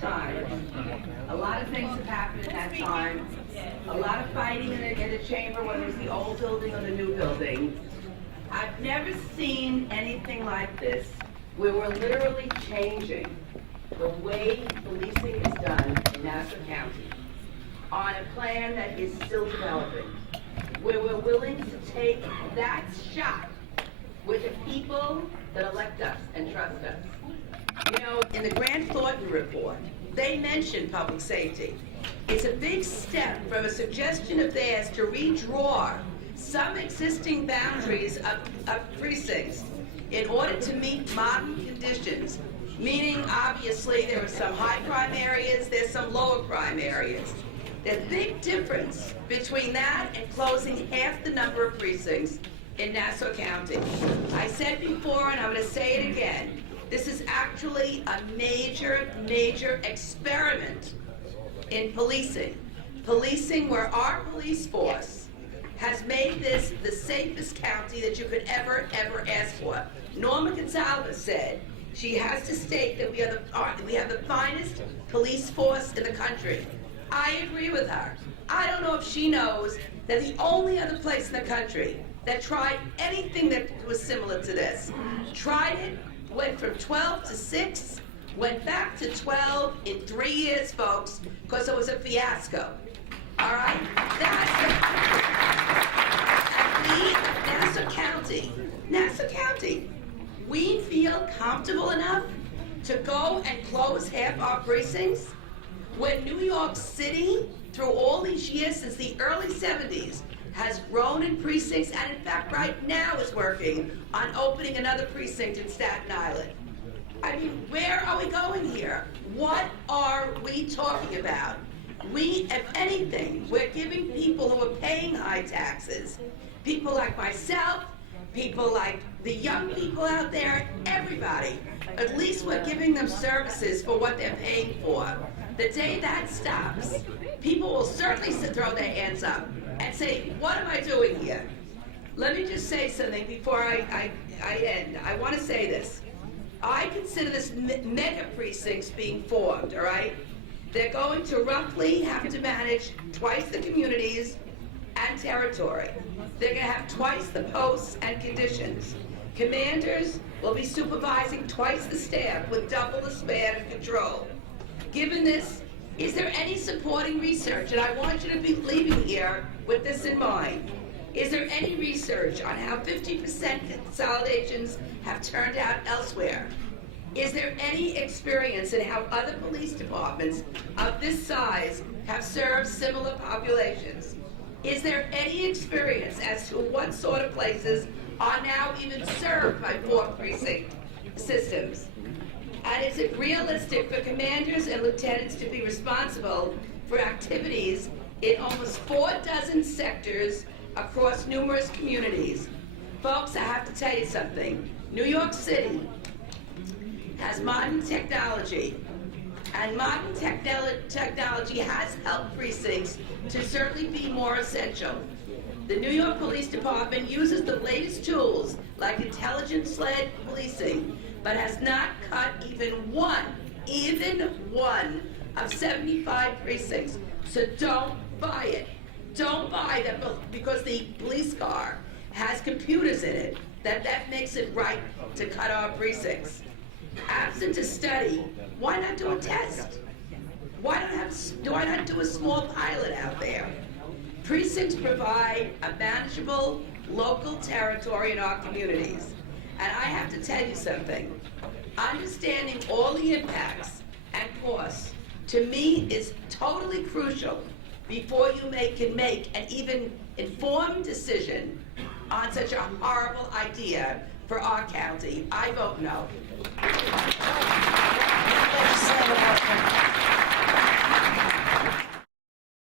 that time. A lot of things have happened in that time. A lot of fighting in the chamber, whether it's the old building or the new building. I've never seen anything like this, where we're literally changing the way policing is done in Nassau County on a plan that is still developing, where we're willing to take that shot with the people that elect us and trust us. You know, in the Grant Thornton report, they mentioned public safety. It's a big step from a suggestion of theirs to redraw some existing boundaries of precincts in order to meet modern conditions, meaning obviously there are some high crime areas, there's some lower crime areas. There's a big difference between that and closing half the number of precincts in Nassau County. I said before, and I'm going to say it again, this is actually a major, major experiment in policing. Policing where our police force has made this the safest county that you could ever ask for. Norma Gonzalez said she has to state that we have the finest police force in the country. I agree with her. I don't know if she knows that the only other place in the country that tried anything that was similar to this, tried it, went from 12 to 6, went back to 12 in 3 years, folks, because it was a fiasco. All right? Nassau County, we feel comfortable enough to go and close half our precincts when New York City, through all these years since the early 70s, has grown in precincts, and in fact right now is working on opening another precinct in Staten Island. I mean, where are we going here? What are we talking about? We, if anything, we're giving people who are paying high taxes, people like myself, people like the young people out there, everybody, at least we're giving them services for what they're paying for. The day that stops, people will certainly throw their hands up and say, what am I doing here? Let me just say something before I end. I want to say this. I consider this mega precincts being formed, all right? They're going to roughly have to manage twice the communities and territory. They're going to have twice the posts and conditions. Commanders will be supervising twice the staff with double the span of control. Given this, is there any supporting research, and I want you to be leaving here with this in mind, is there any research on how 50% consolidations have turned out elsewhere? Is there any experience in how other police departments of this size have served similar populations? Is there any experience as to what sort of places are now even served by 4 precinct systems? And is it realistic for commanders and lieutenants to be responsible for activities in almost 4 dozen sectors across numerous communities? Folks, I have to tell you something. New York City has modern technology, and modern technology has helped precincts to certainly be more essential. The New York Police Department uses the latest tools like intelligence-led policing, but has not cut even one of 75 precincts. So don't buy it. Don't buy that because the police car has computers in it, that makes it right to cut our precincts. Absent a study, why not do a test? Why not do a small pilot out there? Precincts provide a manageable local territory in our communities. And I have to tell you something. Understanding all the impacts and costs, to me, is totally crucial before you can make an even informed decision on such a horrible idea for our county. I vote no.